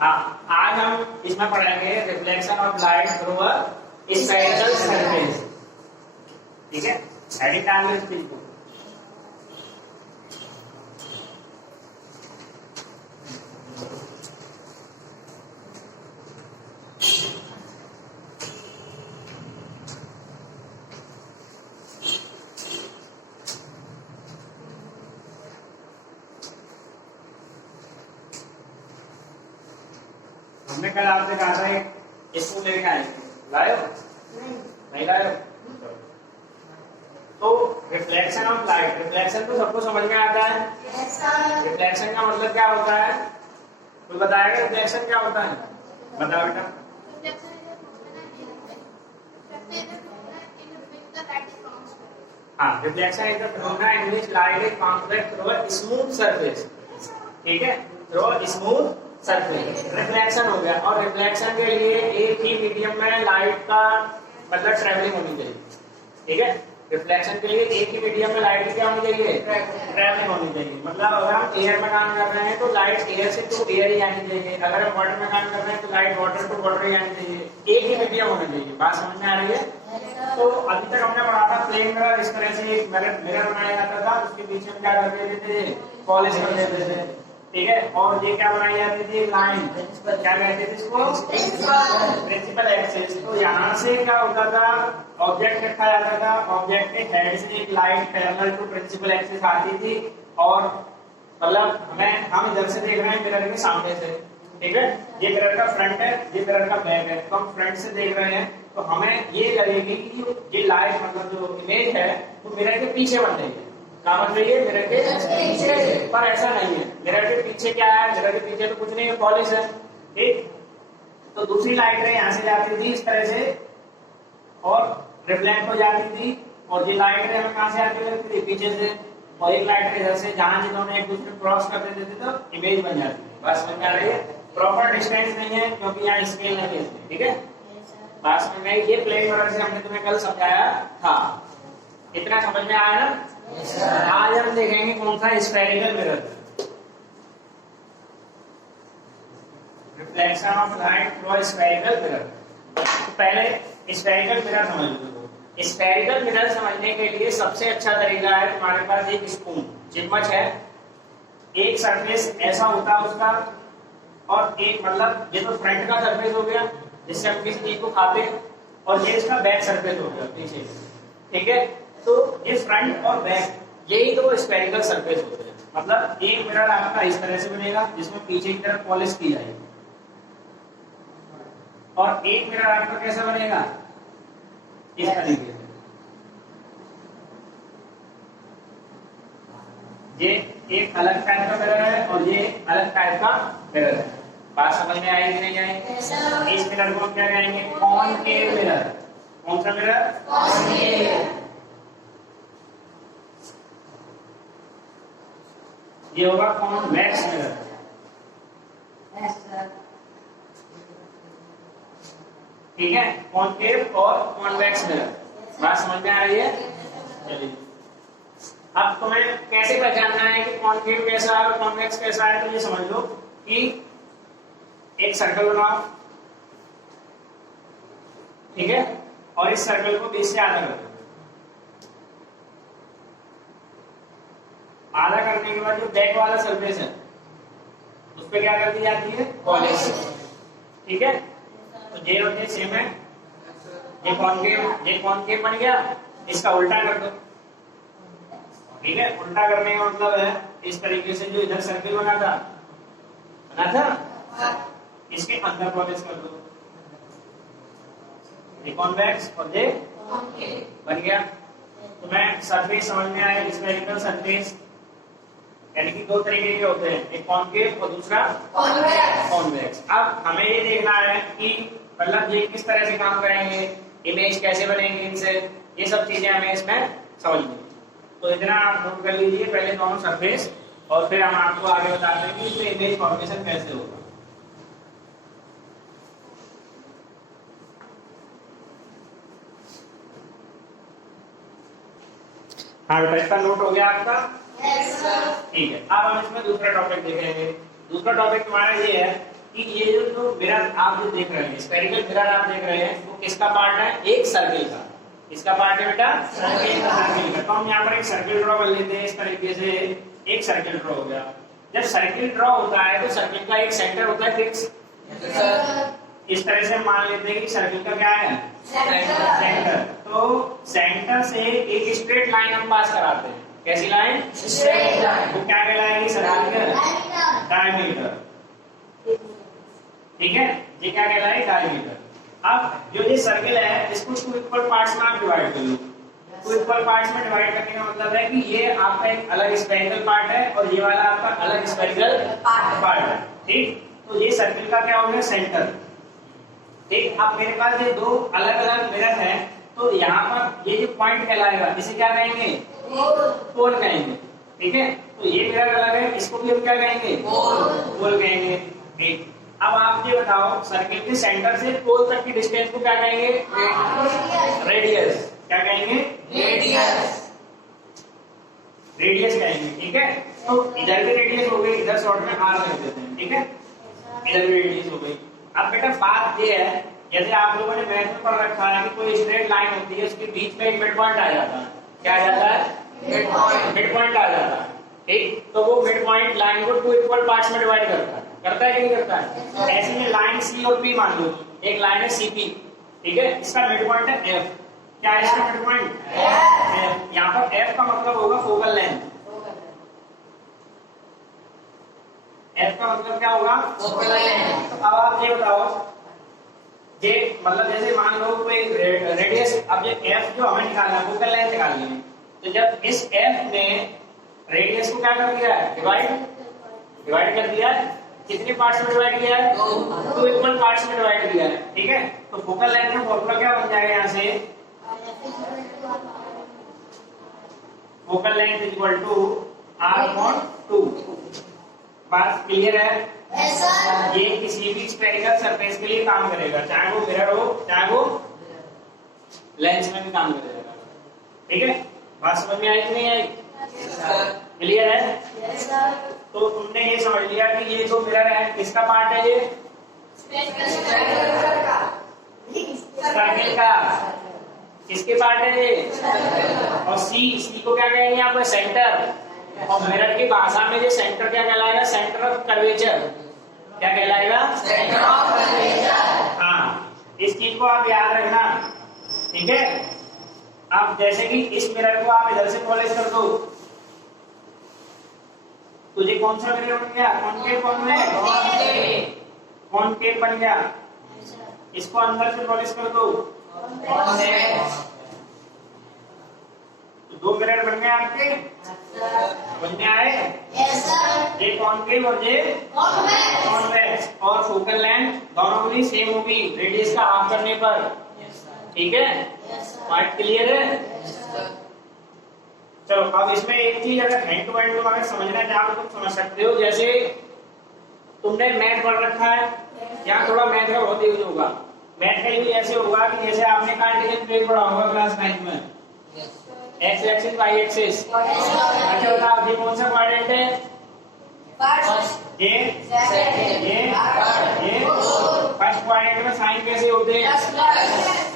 हाँ, आज हम इसमें पढ़ेंगे reflection of light through a spherical surface. ठीक है, हेडिंग डाल लो इस चीज को। हमने कल आपसे कहा था एक स्पून लेके आए, लाए हो? नहीं लाए हो? तो रिफ्लेक्शन ऑफ लाइट, रिफ्लेक्शन तो सबको समझ में आता है। रिफ्लेक्शन का मतलब क्या होता है? कोई बताएगा रिफ्लेक्शन क्या होता है? बताओ बेटा। हाँ, reflection is the phenomena in which light is translated through a smooth surface. ठीक है, through a smooth surface reflection हो गया। और रिफ्लेक्शन के लिए एक ही मीडियम में लाइट का मतलब ट्रेवलिंग होनी चाहिए। ठीक है, रिफ्लेक्शन के लिए एक ही मीडियम में लाइट क्या होनी चाहिए? ट्रेवलिंग होनी चाहिए। मतलब अगर हम एयर में काम कर रहे हैं तो लाइट एयर से टू एयर ही आनी चाहिए। अगर हम वाटर में काम कर रहे हैं तो लाइट वाटर टू वाटर ही आनी चाहिए। एक ही मीडियम होना चाहिए। बात समझ में आ रही है? तो अभी तक हमने पढ़ा था प्लेन मिरर, इस तरह से एक मिरर बनाया जाता था, उसके बीच में क्या कर देते थे? पॉलिश कर देते थे। ठीक है, और ये क्या बनाई जाती थी? लाइन, क्या कहते थे इसको? Principal axis. तो यहाँ से क्या होता था? ऑब्जेक्ट रखा जाता था, ऑब्जेक्ट के हेड से एक line parallel to principal axis आती थी। और मतलब हम इधर से देख रहे हैं मिरर के सामने से। ठीक है, ये मिरर का फ्रंट है, ये मिरर का बैक है। तो हम फ्रंट से देख रहे हैं तो हमें ये लगेगी कि ये लाइट मतलब जो इमेज है वो मिरर के पीछे बन रही है। कहाँ बन रही है? मिरर के पीछे। पर ऐसा नहीं है। मिरर के पीछे क्या है? मिरर के पीछे तो कुछ नहीं है, पॉलिश है। ठीक, तो दूसरी लाइट यहाँ से जाती थी इस तरह से और रिफ्लेक्ट हो जाती थी। और ये लाइट हमें कहाँ से आती लगती थी? पीछे से। और एक लाइट इधर से, जहां से दोनों एक दूसरे क्रॉस कर देते थे तो इमेज बन जाती है। बात समझ में आ रही है? प्रॉपर डिस्टेंस नहीं है क्योंकि यहाँ स्केल नहीं है। ठीक है, बात समझ में आई? ये प्लेन मिरर से हमने तुम्हें कल समझाया था। इतना समझ में आया ना? आज हम देखेंगे कौन सा? Spherical mirror. Reflection of light through spherical mirror. तो पहले स्फेरिकल मिरर समझ लो। स्फेरिकल मिरर समझने के लिए सबसे अच्छा तरीका है तुम्हारे पास एक स्पून, चम्मच है, एक सरफेस ऐसा होता है उसका, और एक मतलब ये तो फ्रंट का सरफेस हो गया जिससे हम किसी चीज को खाते हैं, और ये इसका बैक सरफेस हो गया पीछे। ठीक है, तो ये फ्रंट और बैक यही तो स्फेरिकल सरफेस होते हैं। मतलब एक मिरर आपका इस तरह से बनेगा जिसमें पीछे की तरफ पॉलिश की जाएगी, और एक मिरर आपका कैसा बनेगा? इस तरीके से। ये एक अलग टाइप का मिरर है और ये अलग टाइप का मिरर है। बात समझ में आएगी कि नहीं आएगी? इस मिरर को हम क्या कहेंगे? Concave mirror. कौन सा मिरर? कॉनकेव। ये होगा कॉन्वेक्स मिरर। ठीक है, कॉनकेव और कॉन्वेक्स मिरर। बात समझ में आ रही है? चलिए, अब तुम्हें कैसे पहचानना है कि कॉनकेव कैसा है और कॉन्वेक्स कैसा है? तो ये समझ लो कि एक सर्कल बनाओ, ठीक है, और इस सर्कल को बीच से आधा कर दो। आधा करने के बाद जो बैक वाला सरफेस है उस पर क्या कर दी जाती है? पॉलिश। ठीक है, तो ये और ये सेम है। ये कॉनकेव बन गया, इसका उल्टा कर दो। ठीक है, उल्टा करने का मतलब है इस तरीके से जो इधर सर्कल बना था इसके अंदर पॉलिश कर दो। ये कॉन्वेक्स और ये बन गया। तो मैं सरफेस समझ में आया, स्फेरिकल सरफेस यानी कि दो तरीके के होते हैं, एक कॉनकेव और दूसरा कॉन्वेक्स। अब हमें ये देखना है कि मतलब ये किस तरह से काम करेंगे, इमेज कैसे बनेंगे इनसे, ये सब चीजें हमें इसमें समझनी है। तो इतना आप नोट कर लीजिए पहले दोनों सरफेस, और फिर हम आपको आगे बताते हैं कि इसमें इमेज फॉर्मेशन कैसे होगा। हाँ बेटा, इसका नोट हो गया आपका? ठीक है, अब हम इसमें दूसरा टॉपिक देखेंगे। दूसरा टॉपिक तुम्हारा ये है कि ये जो मिरर आप जो देख रहे हैं, स्फेरिकल मिरर आप देख रहे हैं, वो किसका पार्ट है? एक सर्किल का। इसका पार्ट है बेटा सर्किल का। तो हम यहाँ पर एक सर्किल ड्रॉ कर लेते हैं। इस तरीके से एक सर्किल ड्रॉ हो गया। जब सर्किल ड्रॉ होता है तो सर्किल का एक सेंटर होता है फिक्स। इस तरह से हम मान लेते हैं कि सर्किल का क्या है? सेंटर। तो सेंटर से एक स्ट्रेट लाइन हम पास कराते हैं। कैसी लाइन? Straight line. वो क्या कहलाएगी? सर्किल का डायमीटर। ठीक है, ये क्या कहलाएगी? डायमीटर। अब जो ये सर्किल है इसको 2 इक्वल पार्ट्स में आप डिवाइड कर लो। 2 इक्वल पार्ट्स में डिवाइड करने का मतलब है कि ये आपका एक अलग स्फेरिकल पार्ट है और ये वाला आपका अलग स्फेरिकल पार्ट है। ठीक, तो ये सर्किल का क्या हो गया? सेंटर। ठीक, अब मेरे पास ये दो अलग अलग मिरर है, तो यहाँ पर ये जो पॉइंट कहलाएगा इसे क्या कहेंगे? पोल कहेंगे। ठीक है, तो ये मिरर अलग है, इसको भी हम क्या कहेंगे? पोल कहेंगे। ठीक, अब आप ये बताओ सर्किल के सेंटर से पोल तक की डिस्टेंस को क्या कहेंगे? रेडियस। क्या कहेंगे? रेडियस कहेंगे। ठीक है, तो इधर भी रेडियस हो गई, इधर शॉर्ट में आर लिख देते हैं। ठीक है, इधर भी रेडियस हो गई। अब बेटा बात ये है, जैसे आप लोगों ने मैथ में पढ़ रखा है कि कोई स्ट्रेट लाइन होती है, उसके बीच में एक मिड पॉइंट आ जाता है। क्या आ जाता है? मिड पॉइंट आ जाता है। ठीक, तो वो मिड पॉइंट लाइन को 2 इक्वल पार्ट्स में डिवाइड करता है कि नहीं करता है? ऐसे में लाइन सी और पी मान लो, एक लाइन है सीपी। ठीक है, इसका मिड पॉइंट है एफ। क्या है इसका मिड पॉइंट? एफ। यहाँ पर एफ का मतलब होगा फोकल लेंथ। एफ का मतलब क्या होगा? Focal length. अब आप ये बताओ, ये मतलब जैसे मान लो कोई रेडियस, अब ये एफ जो हमें निकालना है, फोकल लेंथ निकालनी है, तो जब इस एफ में रेडियस को क्या कर दिया है? डिवाइड कर दिया है। कितने पार्ट्स में डिवाइड किया है? 2 इक्वल पार्ट्स में डिवाइड किया है। ठीक है, तो फोकल लेंथ का फॉर्मूला क्या बन जाएगा? यहाँ से focal length equal to r/2। बात क्लियर है? ये किसी भी स्फेरिकल सरफेस के लिए काम करेगा, चाहे वो मिरर हो चाहे वो लेंस में भी काम करेगा। ठीक है, बात समझ में आई कि नहीं आई? क्लियर है? तो तुमने ये समझ लिया कि ये जो मिरर है किसका पार्ट है? ये सर्किल का। किसके पार्ट है ये? और सी को क्या कहेंगे आप? सेंटर। और मिरर की भाषा में ये सेंटर क्या कहलाएगा? Centre of curvature. क्या कहलाएगा? Centre of curvature. हाँ, इस चीज को आप याद रखना। ठीक है, अब जैसे कि इस मिरर को आप इधर से पॉलिश कर दो, तुझे कौन सा मिरर बन गया? कॉन्केव कॉन्केव बन गया। इसको अंदर से पॉलिश कर दो, तो 2 मिरर बन गए आपके। बनने आए? ये कॉन्केव और ये कॉन्वेक्स। और फोकल लेंथ दोनों की सेम होगी रेडियस का हाफ करने पर। ठीक है, पॉइंट क्लियर है? चलो, अब इसमें एक चीज अगर हैंड टू हैंड अगर समझना चाहो तो तुम समझ सकते हो। जैसे तुमने मैथ पढ़ रखा है, यहाँ थोड़ा मैथ का बहुत यूज होगा। मैथ का यूज ऐसे होगा कि जैसे आपने कार्टेशियन प्लेन पढ़ा होगा क्लास 9 में, एक्स एक्सिस वाई एक्सिस। अच्छा बताओ, ये कौन सा क्वाड्रेंट है? ये फर्स्ट क्वाड्रेंट में साइन कैसे होते हैं?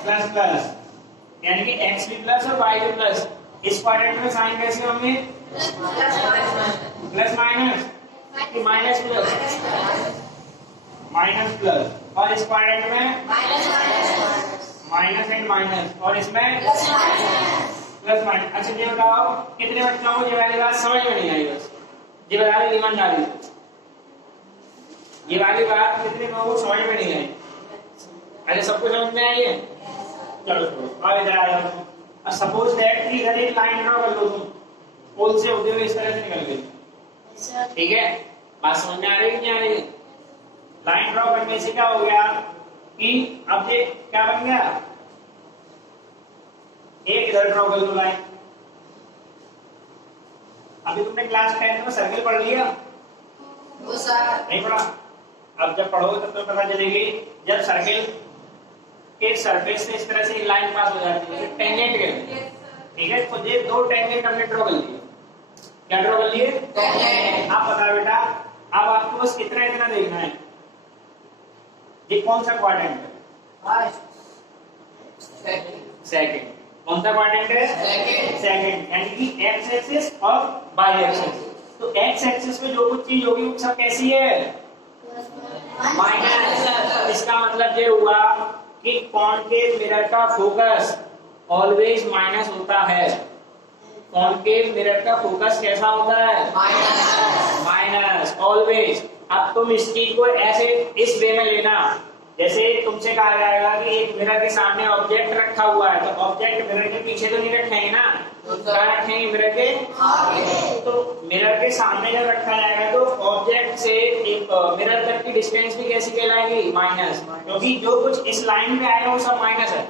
प्लस प्लस, यानी कि एक्स भी प्लस और वाई भी प्लस। इस क्वाड्रेंट में साइन कैसे होंगे? प्लस माइनस कि माइनस प्लस? Minus plus. और इस क्वाड्रेंट में माइनस एंड माइनस, और इसमें प्लस माइनस। अच्छा ये बताओ, कितने बच्चों को ये वाली बात समझ में नहीं आई? बस ये बता रहे ईमानदारी से, ये वाली बात कितने लोगों को समझ में नहीं आई? अरे सबको समझ में आई है? चलो अब इधर आ जाओ। सपोज दैट कि इधर एक लाइन ड्रॉ कर लो तुम, पोल से होते हुए इस तरह से निकल गई। ठीक है, बात समझ में आ रही है कि नहीं आ रही है? लाइन ड्रॉ करने से क्या हो गया कि अब ये क्या बन गया? एक इधर ड्रॉ कर लो लाइन। अभी तुमने क्लास 10 में सर्किल पढ़ लिया? नहीं पढ़ा? अब जब पढ़ोगे तब तो पता चलेगी, जब सर्किल के सरफेस से इस तरह से लाइन पास हो जाती है टेंजेंट के। ठीक है, तो ये 2 टेंजेंट हमने ड्रॉ कर लिए। क्या ड्रॉ कर लिए? टेंजेंट। आप बता बेटा, अब आपको बस कितना इतना देखना है। ये कौन सा क्वाड्रेंट है? सेकंड। कौन सा क्वाड्रेंट है? सेकंड। यानी कि एक्स एक्सिस और वाई एक्सिस। तो एक्स एक्सिस में जो कुछ चीज होगी वो सब कैसी है? माइनस। इसका मतलब ये हुआ कि कॉनकेव मिरर का फोकस ऑलवेज माइनस होता है। कॉनकेव मिरर का फोकस कैसा होता है? Minus always. अब तुम इस चीज को ऐसे इस वे में लेना, जैसे तुमसे कहा जाएगा कि एक मिरर के सामने ऑब्जेक्ट रखा हुआ है, तो ऑब्जेक्ट मिरर के पीछे तो नहीं रखेंगे ना, कहाँ रखेंगे? मिरर के आगे। तो मिरर के सामने जब रखा जाएगा तो ऑब्जेक्ट से एक मिरर तक की डिस्टेंस भी कैसी कहलाएगी? माइनस। क्योंकि जो कुछ इस लाइन पे आएगा वो सब माइनस है।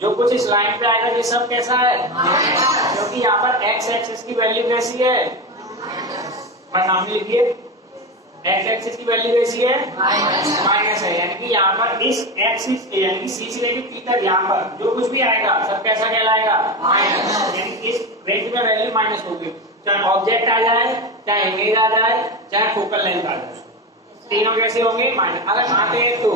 जो कुछ इस लाइन पे आएगा ये सब कैसा है? माइनस। क्योंकि यहाँ पर एक्स एक्सिस की वैल्यू कैसी है? मैं सामने लिखिए, एक्स एक्सिस की वैल्यू कैसी है? माइनस है। यानी कि यहाँ पर इस एक्सिस यानी कि सी से लेकर पी तक यहाँ पर जो कुछ भी आएगा सब कैसा कहलाएगा? माइनस। यानी कि इस रेंज में वैल्यू माइनस होगी, चाहे ऑब्जेक्ट आ जाए, चाहे इमेज आ जाए, चाहे फोकल लेंथ आ जाए, तीनों कैसे होंगे? माइनस। अगर आते हैं तो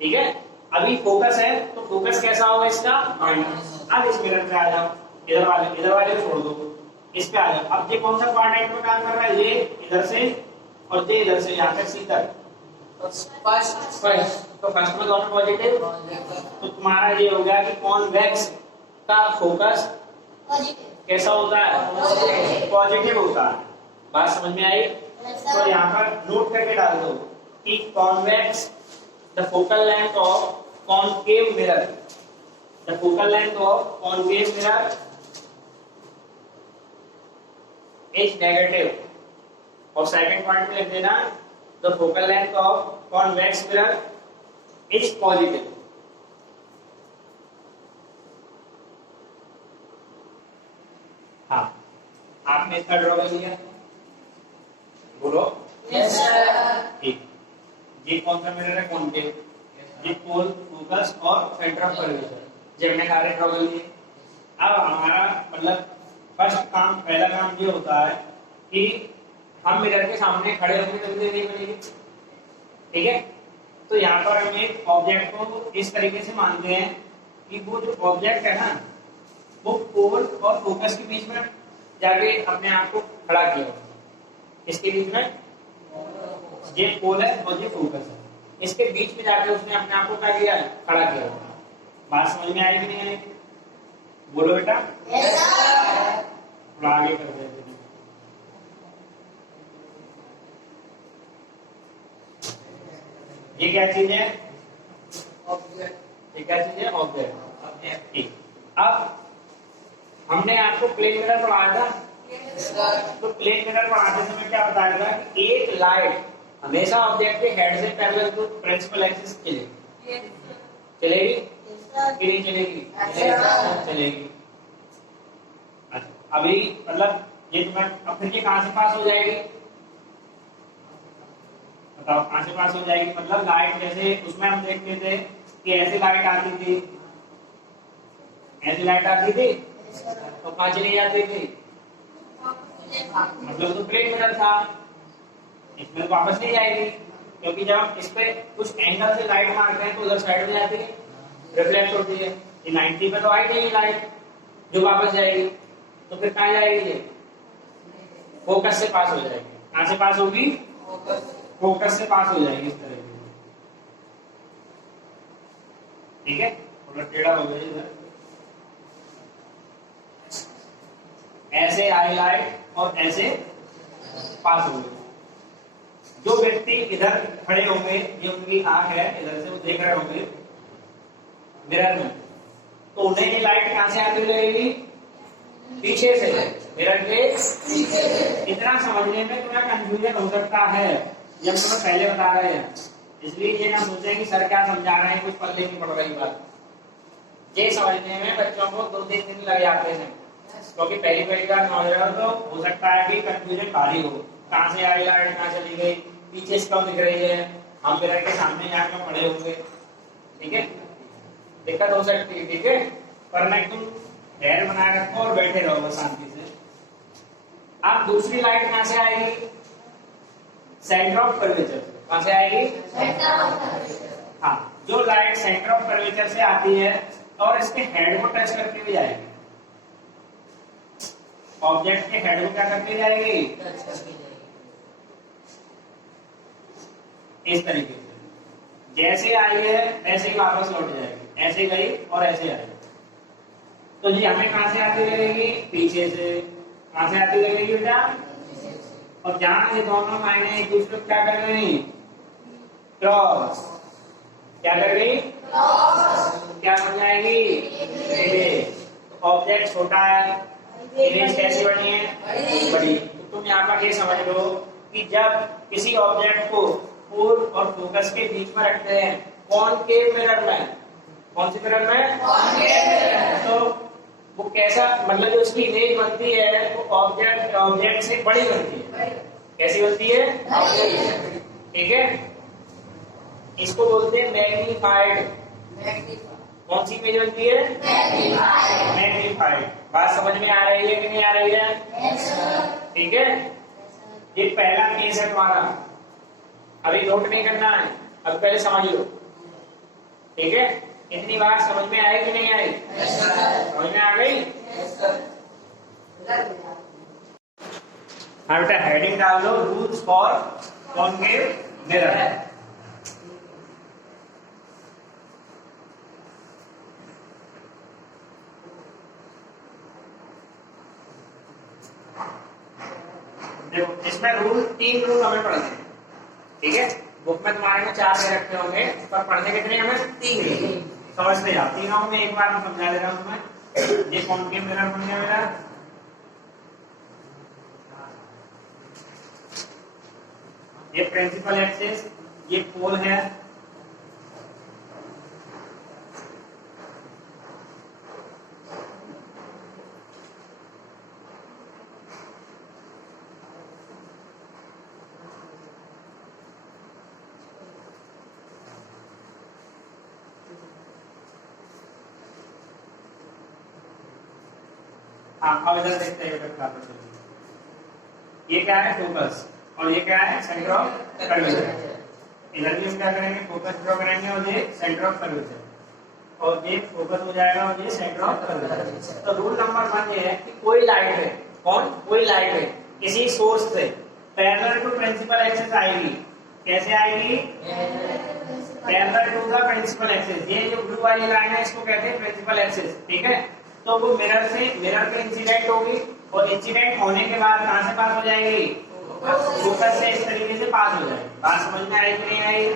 ठीक है। अभी फोकस है तो फोकस कैसा होगा इसका? माइनस। अब इस मिरर पे आ जाओ, इधर वाले को छोड़ दो, इस पे आ जाओ। अब ये कौन सा क्वाड्रेंट में काम कर रहा है? ये इधर से और ये इधर से यहाँ तक सीधा। तो फर्स्ट में दोनों पॉजिटिव, तो तुम्हारा ये हो गया कि कॉन्वेक्स का फोकस कैसा होता है? पॉजिटिव होता है। बात समझ में आई? तो यहाँ पर नोट करके डाल दो कि convex the focal length of concave mirror, the focal length of concave mirror is negative. और सेकंड पॉइंट में लिख देना the focal length of convex mirror is positive. हाँ, आपने इसका ड्रॉ कर लिया, बोलो। Yes sir. ठीक। ये कौन सा मिरर है? कॉनकेव। ये पोल, फोकस और सेंटर ऑफ कर्वेचर, जब हमने सारे ड्रॉ कर लिए। अब हमारा मतलब फर्स्ट काम, पहला काम ये होता है कि हम मिरर के सामने खड़े होकर तस्वीर नहीं बनेगी, ठीक है। तो यहाँ पर हम एक ऑब्जेक्ट को इस तरीके से मानते हैं कि वो जो ऑब्जेक्ट है ना, वो पोल और फोकस के बीच में जाके अपने आप को खड़ा किया। इसके बीच में ये पोल है और ये फोकस है, इसके बीच में जाके उसने अपने आप को क्या किया? खड़ा किया। बात समझ में आई कि नहीं आई? बोलो बेटा। थोड़ा आगे कर देते हैं। ये क्या चीज है? ऑब्जेक्ट। ये क्या चीज है? ऑब्जेक्ट। ठीक। अब हमने आपको प्लेन मिरर पढ़ाया था, तो प्लेन मिरर पढ़ाते समय क्या बताया था कि एक लाइट हमेशा ऑब्जेक्ट के हेड से पैरेलल टू प्रिंसिपल एक्सिस चलेगी। चलेगी कि नहीं चलेगी? चलेगी। अच्छा, अभी मतलब ये तुम्हें अब फिर ये कहां से पास हो जाएगी? बताओ कहां से पास हो जाएगी? मतलब लाइट जैसे उसमें हम देखते थे कि ऐसे लाइट आती थी, ऐसी लाइट आती थी तो कहां चली जाती थी? मतलब तो प्लेन मिरर था, इसमें तो वापस नहीं जाएगी, क्योंकि जब हम इस पे कुछ एंगल से लाइट मारते हैं तो उधर साइड में जाती है, रिफ्लेक्ट होती है। ये 90 पे तो आई नहीं लाइट जो वापस जाएगी, तो फिर कहाँ जाएगी? ये फोकस से पास हो जाएगी। कहां से पास होगी? फोकस से पास हो जाएगी, इस तरह की। ठीक है, थोड़ा टेढ़ा हो गया इधर। ऐसे आई लाइट और ऐसे पास हो गई। जो व्यक्ति इधर खड़े होंगे, ये उनकी आंख है, इधर से वो देख रहे होंगे मिरर में, तो उन्हें ये लाइट कहां से आती लगेगी? पीछे से, मिरर के पीछे से। इतना समझने में थोड़ा कंफ्यूजन हो सकता है, जब तुम्हें पहले बता रहे हैं, इसलिए ये ना सोचें कि सर क्या समझा रहे हैं, कुछ पल्ले की पड़ रही बात। ये समझने में बच्चों को 2-3 दिन लग जाते हैं, क्योंकि पहली बार समझ रहे हो तो हो सकता है कि कंफ्यूजन भारी हो। कहां से आई लाइट, कहां चली गई, पीछे से क्यों दिख रही है, हम मिरर के सामने यहाँ क्यों खड़े होंगे? ठीक है, दिक्कत हो सकती है। ठीक है, पर मैं तुम धैर्य बनाए रखो और बैठे रहो शांति से। अब दूसरी लाइट कहां से आएगी? Centre of curvature. कहां से आएगी? हाँ, जो लाइट सेंटर ऑफ कर्वेचर से आती है और इसके हेड को टच करके भी जाएगी, ऑब्जेक्ट के हेड को क्या करके जाएगी? टच करके जाएगी। इस तरीके से जैसे आई है ऐसे ही वापस लौट जाएगी, ऐसे गई और ऐसे आई। तो जी हमें कहां से आती लगेगी? पीछे से। कहां से आती लगेगी बेटा? और जहां ये दोनों लाइनें एक दूसरे को क्या कर रही? क्रॉस। क्या कर रही? क्रॉस। क्या बन जाएगी? इमेज। तो ऑब्जेक्ट छोटा है, इमेज कैसी बनी है? बड़ी। तो तुम यहाँ पर ये समझ लो कि जब किसी ऑब्जेक्ट को पोल और फोकस के बीच में रखते हैं कॉनकेव मिरर में, कौन सी मिरर में? Concave mirror. तो वो कैसा, मतलब जो उसकी इमेज बनती है वो ऑब्जेक्ट से बड़ी बनती है। कैसी बनती है? ठीक है, इसको बोलते हैं मैग्नीफाइड। कौन सी इमेज बनती है? मैग्नीफाइड। बात समझ में आ रही है कि नहीं आ रही है? ठीक है, ये पहला केस है तुम्हारा, अभी नोट नहीं करना है, अब पहले समझ लो। ठीक है, इतनी बात समझ में आई कि नहीं आई? समझ में आ गई? हाँ बेटा, हेडिंग डाल दो, रूल्स फॉर कॉनकेव मिरर। देखो इसमें रूल, 3 रूल हमें पढ़ने हैं। ठीक है, बुक में तुम्हारे में 4 दे रखे होंगे, पर पढ़ने कितने हमें? 3। समझते जाओ, तीनों में एक बार मैं समझा दे रहा हूं तुम्हें। ये कॉनकेव मिरर बन गया मेरा, ये प्रिंसिपल एक्सिस, ये पोल है, अब इधर देखते हैं बेटा। ये क्या है? फोकस, और ये क्या है? Centre of curvature. इधर भी हम क्या करेंगे? फोकस ड्रॉ करेंगे और ये सेंटर ऑफ कर्वेचर, और ये फोकस हो जाएगा और ये सेंटर ऑफ कर्वेचर। तो रूल नंबर 1 ये है कि कोई लाइट है, कौन? कोई लाइट है किसी सोर्स से पैरेलल टू प्रिंसिपल एक्सिस आएगी। कैसे आएगी? Parallel to the principal axis. ये जो ब्लू वाली लाइन है इसको कहते हैं प्रिंसिपल एक्सिस। ठीक है, तो वो मिरर पे इंसिडेंट होगी, और इंसिडेंट होने के बाद कहां से पास हो जाएगी? फोकस से इस तरीके से पास हो जाएगी। बात समझ में आई कि नहीं आई?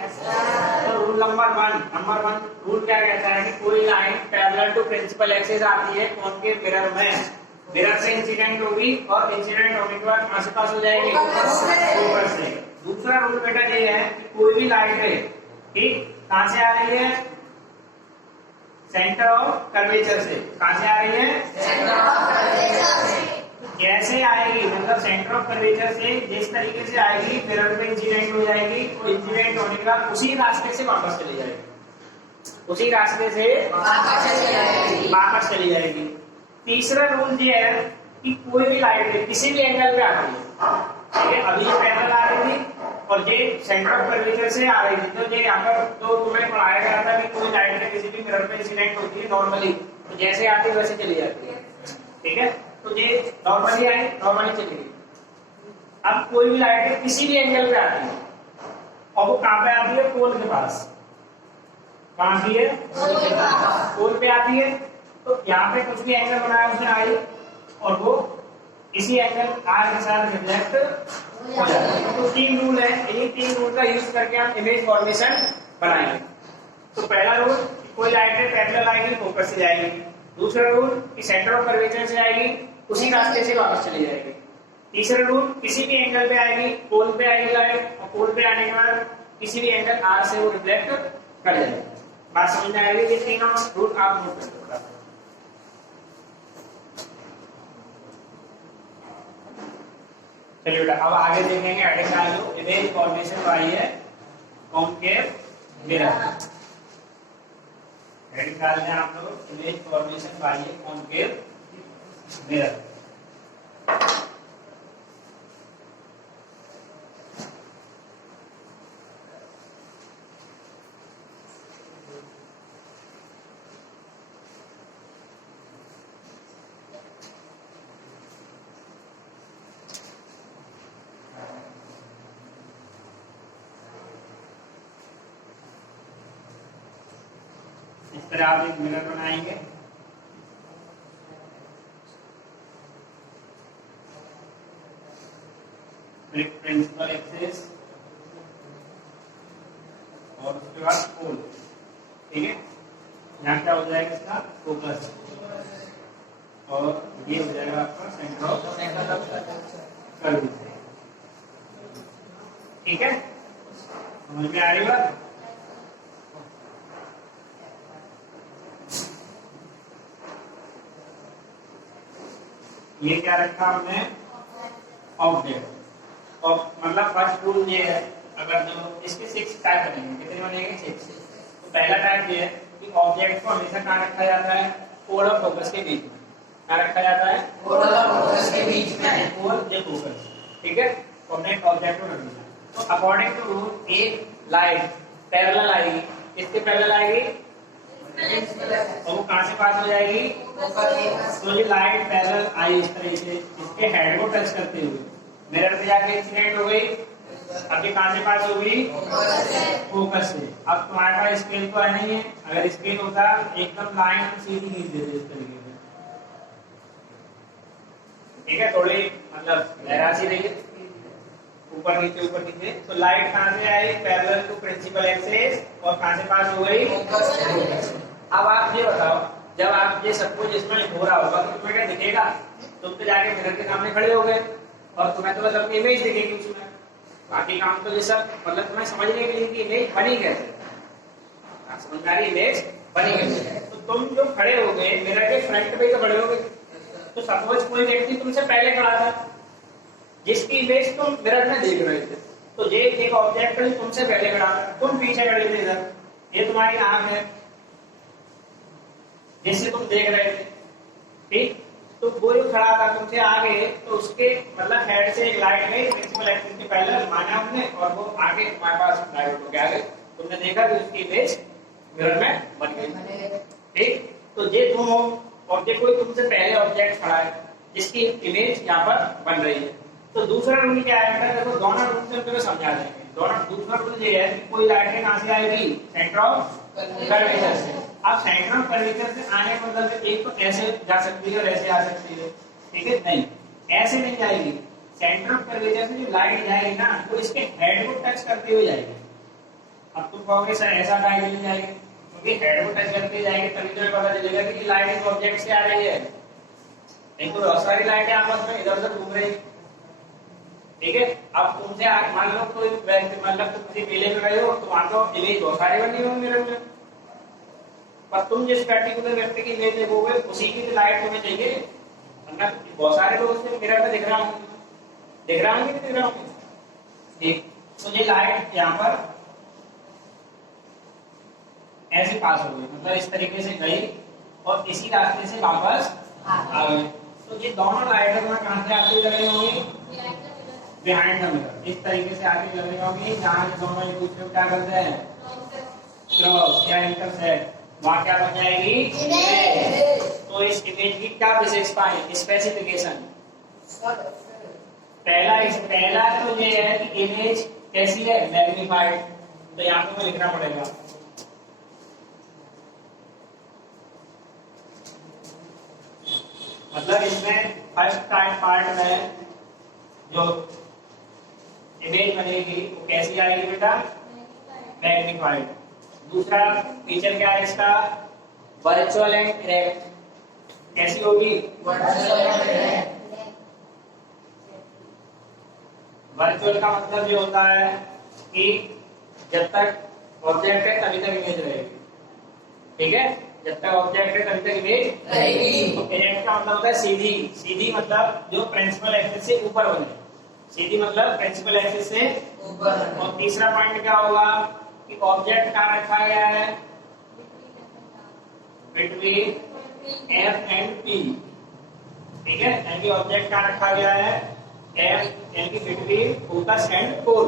तो रूल नंबर 1 रूल क्या कहता है कि कोई line parallel to principal axis आती है कॉनकेव मिरर में, मिरर से इंसिडेंट होगी और इंसिडेंट होने के बाद कहां से पास हो जाएगी? फोकस से। दूसरा रूल बेटा ये है कि कोई भी लाइट है, ठीक, कहां से आ रही है? सेंटर ऑफ कर्वेचर से। कहां से आ रही है? सेंटर ऑफ कर्वेचर से। कैसे आएगी? मतलब सेंटर ऑफ कर्वेचर से जिस तरीके से आएगी मिरर पे इंसिडेंट हो जाएगी, और इंसिडेंट होने के बाद उसी रास्ते से वापस चली जाएगी, उसी रास्ते से वापस चली जाएगी। तीसरा रूल ये है कि कोई भी लाइट किसी भी एंगल पे आती है, ठीक है, अभी ये पैरेलल आ रही थी और ये सेंटर ऑफ कर्वेचर से आ रही थी, तो ये यहाँ पर तो तुम्हें पढ़ाया गया था कि कोई लाइट है किसी भी मिरर पे इंसिडेंट होती है नॉर्मली, तो जैसे आती है वैसे चली जाती है। ठीक है, तो ये नॉर्मली आई, नॉर्मली चली गई। अब कोई भी लाइट है किसी भी एंगल पे आती है, और वो कहां पे आती है? पोल के पास। कहां आती है? पोल पे आती है। तो यहाँ पे कुछ भी एंगल बनाया उसने आई, और वो इसी एंगल आर के साथ रिफ्लेक्ट हो जाता है। तो 3 रूल है, ये 3 रूल का यूज करके हम इमेज फॉर्मेशन बनाएंगे। तो पहला रूल, कोई लाइट है पैरेलल आएगी, फोकस से जाएगी। दूसरा रूल कि सेंटर ऑफ कर्वेचर से आएगी, उसी रास्ते से वापस चली जाएगी। तीसरा रूल, किसी भी एंगल पे आएगी, पोल पे आएगी लाइट, और पोल पे आने के बाद किसी भी एंगल आर से वो रिफ्लेक्ट कर जाएगी। बात समझ में आएगी? ये तीनों रूल आप नोट कर लो। चलिए बेटा, अब आगे देखेंगे हेडिंग डाल लो, इमेज फॉर्मेशन वाली है कॉनकेव मिरर। हेडिंग डाल दें आप लोग, इमेज फॉर्मेशन वाली है कॉनकेव मिरर। फिर आप एक मिरर बनाएंगे, फिर प्रिंसिपल एक्सिस और उसके बाद पोल। ठीक है, यहाँ क्या हो जाएगा इसका फोकस, और ये हो जाएगा आपका सेंटर ऑफ कर्वेचर। ठीक है, समझ में आ रही बात? ये क्या रखा हमने, ऑब्जेक्ट। और मतलब फर्स्ट रूल ये है, अगर जो इसके 6 टाइप बनेंगे, कितने बनेंगे 6। तो पहला टाइप ये है कि ऑब्जेक्ट को हमेशा कहाँ रखा जाता है, पोल और फोकस के बीच में। कहाँ रखा जाता है, पोल और फोकस के बीच में, पोल या फोकस। ठीक है, तो हमने ऑब्जेक्ट को रख दिया। तो अकॉर्डिंग टू रूल एक लाइट पैरेलल आएगी, इसके पैरेलल आएगी और वो कहां से पास हो जाएगी, तो ये लाइट पैरेलल आई इस तरीके से इसके हेड को टच करते हुए मिरर पे जाके इंसिडेंट हो गई। अब ये कहां से पास होगी, फोकस से। अब तुम्हारे पास स्केल तो है नहीं है, अगर स्केल होता एकदम लाइन सीधी खींच देते इस तरीके से। ठीक है, थोड़ी मतलब लहरा सी रही है, ऊपर नीचे। तो लाइट कहां से आई, पैरेलल टू प्रिंसिपल एक्सिस, और कहां से पास हो गई, फोकस। अब आप ये बताओ, जब आप ये सब कुछ इसमें हो रहा होगा तो तुम्हें क्या दिखेगा, तुम तो जाके मिरर के सामने खड़े हो गए और तुम्हें तो बस अपनी इमेज दिखेगी उसमें। बाकी काम तो ये सब मतलब तुम्हें समझने के लिए कि इमेज बनी कैसे, समझ आ रही, इमेज बनी कैसे। तो तुम जो खड़े हो गए मिरर के फ्रंट पे तो खड़े हो गए, तो सपोज कोई व्यक्ति तुमसे पहले खड़ा था जिसकी इमेज तुम मिरर में देख रहे थे, तो ये एक ऑब्जेक्ट है तुमसे पहले खड़ा था, तुम पीछे खड़े थे इधर, ये तुम्हारी आंख है जिससे तुम देख रहे थे। ठीक, तो वो जो खड़ा था तुमसे आगे, तो उसके मतलब हेड से एक लाइट गई प्रिंसिपल एक्सिस के पैरेलल माना हमने, और वो आगे तुम्हारे पास डायोड हो गया, तुमने देखा कि उसकी इमेज मिरर में बन गई। ठीक, तो ये तुम हो ऑब्जेक्ट, कोई तुमसे पहले ऑब्जेक्ट खड़ा है जिसकी इमेज यहाँ पर बन रही है। तो दूसरा रूल क्या है, देखो दोनों रूल से हम समझा देंगे। दूसरा रूल ये है कि कोई लाइट कहां से आएगी, सेंटर ऑफ कर्वेचर से। अब सेंटर ऑफ कर्वेचर से आने का मतलब एक तो ऐसे जा सकती है और ऐसे आ सकती है। ठीक है, नहीं ऐसे नहीं जाएगी, सेंटर ऑफ कर्वेचर से जो लाइट जाएगी ना, वो इसके हेड को टच करते हुए जाएगी। अब तुम कहोगे सर ऐसा काहे नहीं जाएगी, क्योंकि हेड को टच करते जाएगी तभी तुम्हें पता चलेगा कि लाइट इस ऑब्जेक्ट से आ रही है। नहीं तो बहुत सारी लाइटें आपस में इधर उधर घूम रही। ठीक है, अब तुमसे मान लो कोई व्यक्ति, मतलब तुम किसी मेले में गए हो तो वहां तो इमेज बहुत सारे बनी हुई मिरर में, पर तुम जिस पर्टिकुलर व्यक्ति की इमेज देखोगे उसी की लाइट तुम्हें चाहिए, वरना बहुत सारे लोग उसमें मिरर में दिख रहा होंगे नहीं दिख रहा होंगे। ठीक, तो ये लाइट यहाँ पर ऐसे पास हो गई, मतलब इस तरीके से गई और इसी रास्ते से वापस आ गई। तो ये दोनों लाइटें कहां से आती लग रही होंगी, बिहाइंड द मिरर, इस तरीके से आके लग रही होंगी, जहां दोनों एक दूसरे को क्या करते हैं, क्रॉस या इंटरसेक्ट, वहां क्या बन जाएगी इमेज। तो इस इमेज की क्या विशेषता है, स्पेसिफिकेशन। पहला तो ये है कि इमेज कैसी है, मैग्नीफाइड। तो यहाँ पे लिखना पड़ेगा मतलब इसमें फर्स्ट पार्ट में जो इमेज बनेगी वो कैसी आएगी बेटा, मैग्नीफाइड। दूसरा फीचर क्या है इसका, वर्चुअल एंड डायरेक्ट। कैसी होगी, वर्चुअल का मतलब ये होता है कि जब तक ऑब्जेक्ट है तभी तक इमेज रहेगी। ठीक है, जब तक ऑब्जेक्ट है तभी तक इमेज रहेगी। तो डायरेक्ट का मतलब होता है सीधी। सीधी मतलब जो प्रिंसिपल एक्सिस से ऊपर बने, सीधी मतलब प्रिंसिपल एक्सिस से ऊपर। और तीसरा पॉइंट क्या होगा कि ऑब्जेक्ट कहाँ रखा गया है, बिटवीन F एंड P। ठीक है, यानी ऑब्जेक्ट कहाँ रखा गया है, F यानी बिटवीन फोकस एंड पोल।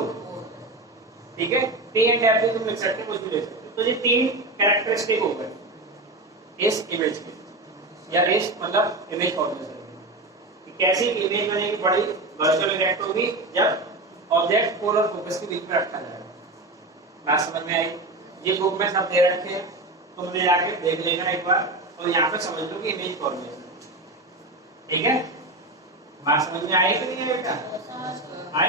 ठीक है, P एंड F तुम लिख सकते हो, कुछ भी लिख सकते हो। तो ये तीन कैरेक्टरिस्टिक हो गए इस इमेज के, या इस मतलब इमेज फॉर्मेशन। कैसी इमेज बनेगी, बड़ी वर्चुअल इफेक्ट होगी जब ऑब्जेक्ट पोल और फोकस के बीच में रखा जाएगा। बात समझ में आई। ये बुक में सब दे रखे हैं, तुमने जाके देख लेना एक बार और यहाँ पे समझ लो कि इमेज फॉर्मेशन, ठीक है। बात समझ में आई कि नहीं है बेटा? आई।